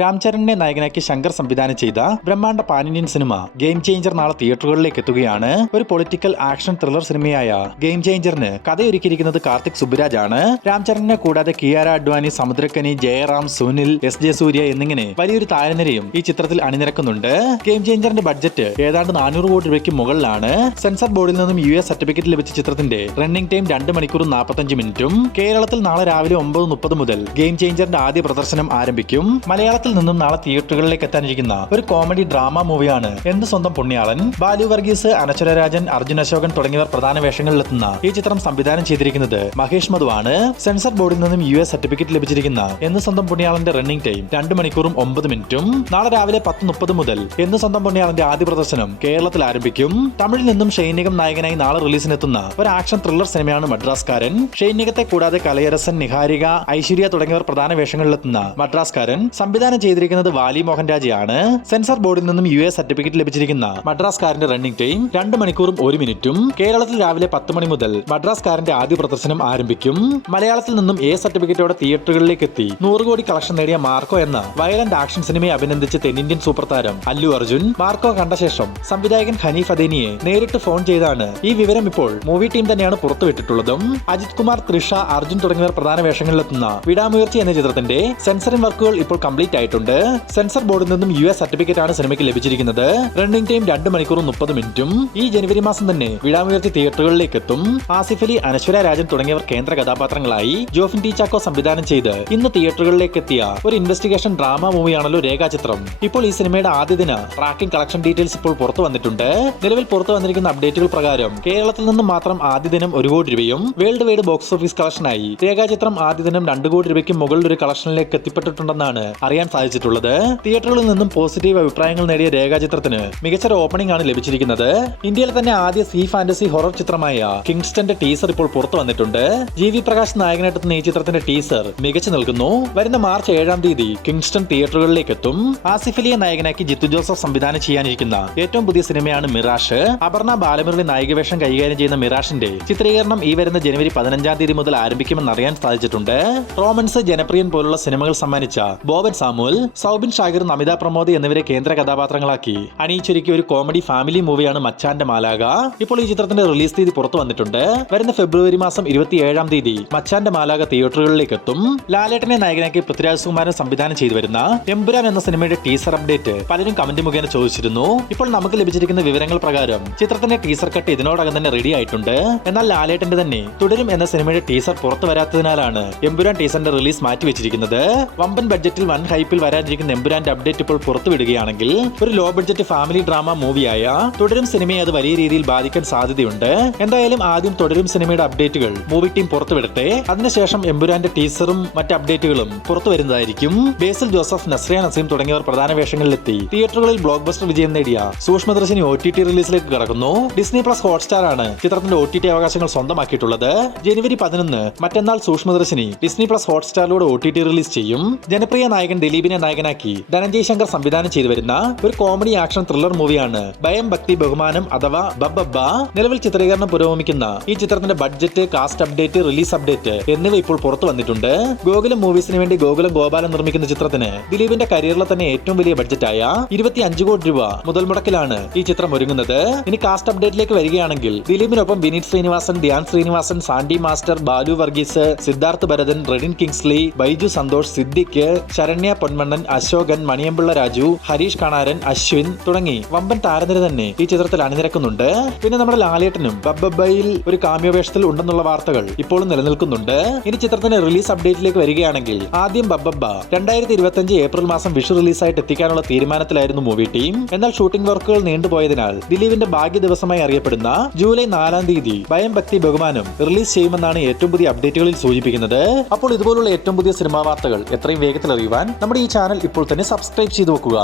രാംചരണിനെ നായകനാക്കി ശങ്കർ സംവിധാനം ചെയ്ത ബ്രഹ്മാണ്ഡ pan Indian cinema game changer നാളെ തിയേറ്ററുകളിലേക്ക് എത്തുകയാണ്. ഒരു പൊളിറ്റിക്കൽ ആക്ഷൻ ത്രില്ലർ സിനിമയായ ഗെയിം ചേഞ്ചറിന് കഥയൊരുക്കിയിരിക്കുന്നത് കാർത്തിക് സുബ്രാജ് ആണ്. രാംചരണിനെ കൂടാതെ കിയാര അഡ്വാനി, സമുദ്രക്കനി, ജയറാം, സുനിൽ, എസ് ജെ സൂര്യ എന്നിങ്ങനെ വലിയൊരു താരനിരയും ഈ ചിത്രത്തിൽ അണിനിരക്കുന്നുണ്ട്. ഗെയിം ചേഞ്ചറിന്റെ ബഡ്ജറ്റ് ഏതാണ്ട് 400 കോടി രൂപയ്ക്ക് മുകളിലാണ്. സെൻസർ ബോർഡിൽ നിന്നും US സർട്ടിഫിക്കറ്റ് ലഭിച്ച ചിത്രത്തിന്റെ റണ്ണിംഗ് ടൈം 2 മണിക്കൂറും 45 മിനിറ്റും. കേരളത്തിൽ നാളെ രാവിലെ 9:30 മുതൽ ഗെയിം ചേഞ്ചറിന്റെ ആദ്യ പ്രദർശനം ആരംഭിക്കും. മലയാളത്തിൽ നിന്നും നാളെ തിയേറ്ററുകളിലേക്ക് എത്താനിരിക്കുന്ന ഒരു കോമഡി ഡ്രാമ മൂവിയാണ് എന്ത് സ്വന്തം പുണ്യാളൻ. ബാലു വർഗീസ്, അനശ്വര രാജൻ, അർജുൻ അശോകൻ തുടങ്ങിയവർ പ്രധാന വേഷങ്ങളിലെത്തുന്ന ഈ ചിത്രം സംവിധാനം ചെയ്തിരിക്കുന്നത് മഹേഷ് മധു ആണ്. സെൻസർ ബോർഡിൽ നിന്നും US സർട്ടിഫിക്കറ്റ് ലഭിച്ചിരിക്കുന്ന എന്ത് സ്വന്തം പുണ്യാളന്റെ റണ്ണിംഗ് ടൈം 2 മണിക്കൂറും 9 മിനിറ്റും. നാളെ രാവിലെ 10:30 മുതൽ എന്ത് സ്വന്തം പുണ്യാളന്റെ ആദ്യ പ്രദർശനം കേരളത്തിൽ ആരംഭിക്കും. തമിഴിൽ നിന്നും ഷൈനികം നായകനായി നാളെ റിലീസിനെത്തുന്ന ഒരു ആക്ഷൻ ത്രില്ലർ സിനിമയാണ് മദ്രാസ്കാരൻ. ഷൈനികത്തെ കൂടാതെ കലയരസൻ, നിഹാരിക, ഐശ്വര്യ തുടങ്ങിയവർ പ്രധാന വേഷങ്ങളിലെത്തുന്ന മദ്രാസ്കാരൻ സംവിധാനം ചെയ്തിരിക്കുന്നത് വാലി മോഹൻരാജയാണ്. സെൻസർ ബോർഡിൽ നിന്നും US സർട്ടിഫിക്കറ്റ് ലഭിച്ചിരിക്കുന്ന മദ്രാസ്കാരന്റെ റണ്ണിംഗ് ടൈം 2 മണിക്കൂറും 1 മിനിറ്റും. കേരളത്തിൽ രാവിലെ 10 മണി മുതൽ മദ്രാസ്കാരന്റെ ആദ്യ പ്രദർശനം ആരംഭിക്കും. മലയാളത്തിൽ നിന്നും A സർട്ടിഫിക്കറ്റോടെ തിയേറ്ററുകളിലേക്ക് എത്തി 100 കോടി കളക്ഷൻ നേടിയ മാർക്കോ എന്ന വയലന്റ് ആക്ഷൻ സിനിമയെ അഭിനന്ദിച്ച് തെന്നിന്ത്യൻ സൂപ്പർ താരം അല്ലു അർജുൻ മാർക്കോ കണ്ട ശേഷം സംവിധായകൻ ഹനീഫ് അദേനിയെ നേരിട്ട് ഫോൺ ചെയ്താണ് ഈ വിവരം ഇപ്പോൾ മൂവി ടീം തന്നെയാണ് പുറത്തുവിട്ടിട്ടുള്ളതും. അജിത് കുമാർ, തൃഷ, അർജുൻ തുടങ്ങിയവർ പ്രധാന വേഷങ്ങളിലെത്തുന്ന വിടാമുയർച്ചി എന്ന ചിത്രത്തിന്റെ സെൻസറിംഗ് വർക്കുകൾ ഇപ്പോൾ കംപ്ലീറ്റ് ആയിട്ടുണ്ട്. സെൻസർ ബോർഡിൽ നിന്നും US സർട്ടിഫിക്കറ്റ് ആണ് സിനിമയ്ക്ക് ലഭിച്ചിരിക്കുന്നത്. റണ്ണിംഗ് ടൈം 2 മണിക്കൂറും 30 മിനിറ്റും. ഈ ജനുവരി മാസം തന്നെ വിടാമുയർത്തി തിയേറ്ററുകളിലേക്ക് എത്തും. ആസിഫ് അലി, അനശ്വര രാജൻ തുടങ്ങിയവർ കേന്ദ്ര കഥാപാത്രങ്ങളായി ജോഫിൻ ടി ചാക്കോ സംവിധാനം ചെയ്ത് ഇന്ന് തിയേറ്ററുകളിലേക്ക് എത്തിയ ഒരു ഇൻവെസ്റ്റിഗേഷൻ ഡ്രാമ മൂവിയാണല്ലോ രേഖാചിത്രം. ഇപ്പോൾ ഈ സിനിമയുടെ ആദ്യ ദിന ട്രാക്കിംഗ് കളക്ഷൻ ഡീറ്റെയിൽസ് ഇപ്പോൾ പുറത്തു വന്നിട്ടുണ്ട്. നിലവിൽ പുറത്തു വന്നിരിക്കുന്ന അപ്ഡേറ്റുകൾ പ്രകാരം കേരളത്തിൽ നിന്നും മാത്രം ആദ്യ ദിനം 1 കോടി രൂപയും വേൾഡ് വൈഡ് ബോക്സ് ഓഫീസ് കളക്ഷനായി രേഖാചിത്രം ആദ്യ ദിനം 2 കോടി രൂപയ്ക്ക് മുകളിൽ ഒരു കളക്ഷനിലേക്ക് എത്തിപ്പെട്ടിട്ടുണ്ടെന്നാണ് അറിയാൻ സാധിച്ചിട്ടുള്ളത്. തിയേറ്ററുകളിൽ നിന്നും പോസിറ്റീവ് അഭിപ്രായങ്ങൾ നേടിയ രേഖാചിത്രത്തിന് മികച്ച ഒരു ഓപ്പണിംഗ് ആണ് ലഭിച്ചിരിക്കുന്നത്. ഇന്ത്യയിലെ തന്നെ ആദ്യ സീ ഫാന്റസി ഹൊറർ ചിത്രമായ കിങ്സ്റ്റന്റെ ടീസർ ഇപ്പോൾ പുറത്തു വന്നിട്ടുണ്ട്. GV പ്രകാശ് നായകനായിട്ടെത്തുന്ന ഈ ചിത്രത്തിന്റെ ടീസർ മികച്ചു നിൽക്കുന്നു. വരുന്ന മാർച്ച് 7-ാം തീയതി കിങ്സ്റ്റൺ തിയേറ്ററുകളിലേക്ക് എത്തും. ആസിഫ് അലിയെ നായകനാക്കി ജിത്തു ജോസഫ് സംവിധാനം ചെയ്യാനിരിക്കുന്ന ഏറ്റവും പുതിയ സിനിമയാണ് മിറാഷ്. അപർണ ബാലമുരളി നായികവേഷം കൈകാര്യം ചെയ്യുന്ന മിറാഷിന്റെ ചിത്രീകരണം ഈ വരുന്ന ജനുവരി 15-ാം തീയതി മുതൽ ആരംഭിക്കുമെന്ന് അറിയാൻ സാധിച്ചിട്ടുണ്ട്. റോമൻസ്, ജനപ്രിയൻ പോലുള്ള സിനിമകൾ സമ്മാനിച്ച ബോബൻ സാമുവൽ, സൗബിൻ ഷാഹിർ, നമിത പ്രമോദ് എന്നിവരെ കേന്ദ്ര കഥാപാത്രങ്ങളാക്കി അണിയിച്ചൊരുക്കിയ ഒരു കോമഡി ഫാമിലി മൂവിയാണ് മച്ചാന്റെ മാലാക. ഇപ്പോൾ ഈ ചിത്രത്തിന്റെ റിലീസ് തീയതി പുറത്തു വന്നിട്ടുണ്ട്. വരുന്ന ഫെബ്രുവരി മാസം 27-ാം തീയതി മച്ചാന്റെ മാലാക തിയേറ്ററുകളിലേക്ക് എത്തും. ലാലേട്ടനെ നായകനാക്കി പൃഥ്വിരാജ് കുമാരൻ സംവിധാനം ചെയ്തു വരുന്ന എമ്പുരാൻ എന്ന സിനിമയുടെ ടീസർ അപ്ഡേറ്റ് പലരും കമന്റ് മുഖേന ചോദിച്ചിരുന്നു. ഇപ്പോൾ നമുക്ക് ലഭിച്ചിരിക്കുന്ന വിവരങ്ങൾ പ്രകാരം ചിത്രത്തിന്റെ ടീസർ കട്ട് ഇതിനോടകം തന്നെ റെഡി ആയിട്ടുണ്ട്. എന്നാൽ ലാലേട്ടന്റെ തന്നെ തുടരും എന്ന സിനിമയുടെ ടീസർ പുറത്തു വരാത്തതിനാലാണ് എമ്പുരാൻ ടീസറിന്റെ റിലീസ് മാറ്റിവെച്ചിരിക്കുന്നത്. വമ്പൻ ബഡ്ജറ്റിൽ വൻ ഹൈപ്പിൽ വരാനിരിക്കുന്ന എമ്പുരാന്റെ അപ്ഡേറ്റ് ഇപ്പോൾ പുറത്തുവിടുകയാണെങ്കിൽ ഒരു ലോ ബഡ്ജറ്റ് ഫാമിലി ഡ്രാമ മൂവിയായ തുടരും സിനിമയെ അത് വലിയ രീതിയിൽ ബാധിക്കാൻ സാധ്യതയുണ്ട്. എന്തായാലും ആദ്യം തുടരും സിനിമയുടെ അപ്ഡേറ്റുകൾ മൂവി ടീം പുറത്തുവിടട്ടെ. അതിനുശേഷം എമ്പുരാന്റെ ടീസറും മറ്റ് അപ്ഡേറ്റുകളും പുറത്തു വരുന്നതായിരിക്കും. ബേസിൽ ജോസഫ്, നസ്രിയ നസീം തുടങ്ങിയവർ പ്രധാന വേഷങ്ങളിലെത്തി തിയേറ്ററുകളിൽ ബ്ലോക്ക് ബസ്റ്റർ വിജയം നേടിയ സൂക്ഷ്മദർശിനി OTT റിലീസിലേക്ക് കടക്കുന്നു. ഡിസ്നി പ്ലസ് ഹോട്ട്സ്റ്റാർ ആണ് ചിത്രത്തിന്റെ OTT അവകാശങ്ങൾ സ്വന്തമാക്കിയിട്ടുള്ളത്. ജനുവരി 11 മറ്റന്നാൾ Sookshmadarshini Disney plus ഹോട്ട്സ്റ്റാറിലൂടെ OTT release ചെയ്യും. ജനപ്രിയ നായകൻ ദിലീപിനെ നായകനാക്കി ധനഞ്ജയ് ശങ്കർ സംവിധാനം ചെയ്തു വരുന്ന ഒരു കോമഡി ആക്ഷൻ ത്രില്ലർ മൂവിയാണ് ഭയം ഭക്തി ബഹുമാനം അഥവാ ബബ്ബബ്ബ. നിലവിൽ ചിത്രീകരണം പുരോഗമിക്കുന്ന ഈ ചിത്രത്തിന്റെ budget, cast update, release update എന്നിവ ഇപ്പോൾ പുറത്തു വന്നിട്ടുണ്ട്. ഗോകുലം മൂവീസിന് വേണ്ടി ഗോകുലം ഗോപാലൻ നിർമ്മിക്കുന്ന ചിത്രത്തിന് ദിലീപിന്റെ കരിയറിലെ തന്നെ ഏറ്റവും വലിയ ബഡ്ജറ്റായ 25 കോടി രൂപ മുതൽ മുടക്കിലാണ് ഈ ചിത്രം ഒരുങ്ങുന്നത്. ഇനി കാസ്റ്റ് അപ്ഡേറ്റിലേക്ക് വരികയാണെങ്കിൽ ദിലീപിനൊപ്പം വിനീത് ശ്രീനിവാസൻ, ധ്യാൻ ശ്രീനിവാസൻ, സാൻഡി മാസ്റ്റർ, ബാലു വർഗീസ്, സിദ്ധാർത്ഥ് ഭരതൻ, റെഡിൻ കിങ്സ്ലി, ബൈജു സന്തോഷ്, സിദ്ദിഖ്, ശരണ്യ പൊന്മണ്ണൻ, അശോകൻ, മണിയമ്പിള്ള രാജു, ഹരീഷ് കണാരൻ, അശ്വിൻ തുടങ്ങി വമ്പൻ താരനിര തന്നെ ഈ ചിത്രത്തിൽ അണിനിരക്കുന്നുണ്ട്. പിന്നെ നമ്മുടെ ലാലേട്ടനും ബബ്ബബ്ബയിൽ ഒരു കാമിയോ വേഷത്തിൽ ഉണ്ടെന്നുള്ള വാർത്തകൾ ഇപ്പോഴും നിലനിൽക്കുന്നുണ്ട്. ഇനി ചിത്രത്തിന്റെ റിലീസ് അപ്ഡേറ്റിലേക്ക് വരികയാണെങ്കിൽ ആദ്യം ബബ്ബബ്ബ 2025 ഏപ്രിൽ മാസം വിഷു റിലീസായിട്ട് എത്തിക്കാനുള്ള തീരുമാനത്തിലായിരുന്നു മൂവി ടീം. എന്നാൽ ഷൂട്ടിംഗ് വർക്കുകൾ നീണ്ടുപോയതിനാൽ ദിലീപിന്റെ ഭാഗ്യ ദിവസമായി അറിയപ്പെടുന്ന ജൂലൈ 4-ാം തീയതി ഭയം ഭക്തി ബഹുമാനം റിലീസ് ചെയ്യുമെന്നാണ് ഏറ്റവും പുതിയ അപ്ഡേറ്റുകളിൽ സൂചിപ്പിക്കുന്നത്. അപ്പോൾ ഇതുപോലുള്ള ഏറ്റവും പുതിയ സിനിമാ വാർത്തകൾ എത്രയും വേഗത്തിൽ അറിയുവാൻ നമ്മുടെ ഈ ചാനൽ ഇപ്പോൾ തന്നെ സബ്സ്ക്രൈബ് ചെയ്തു വെക്കുക.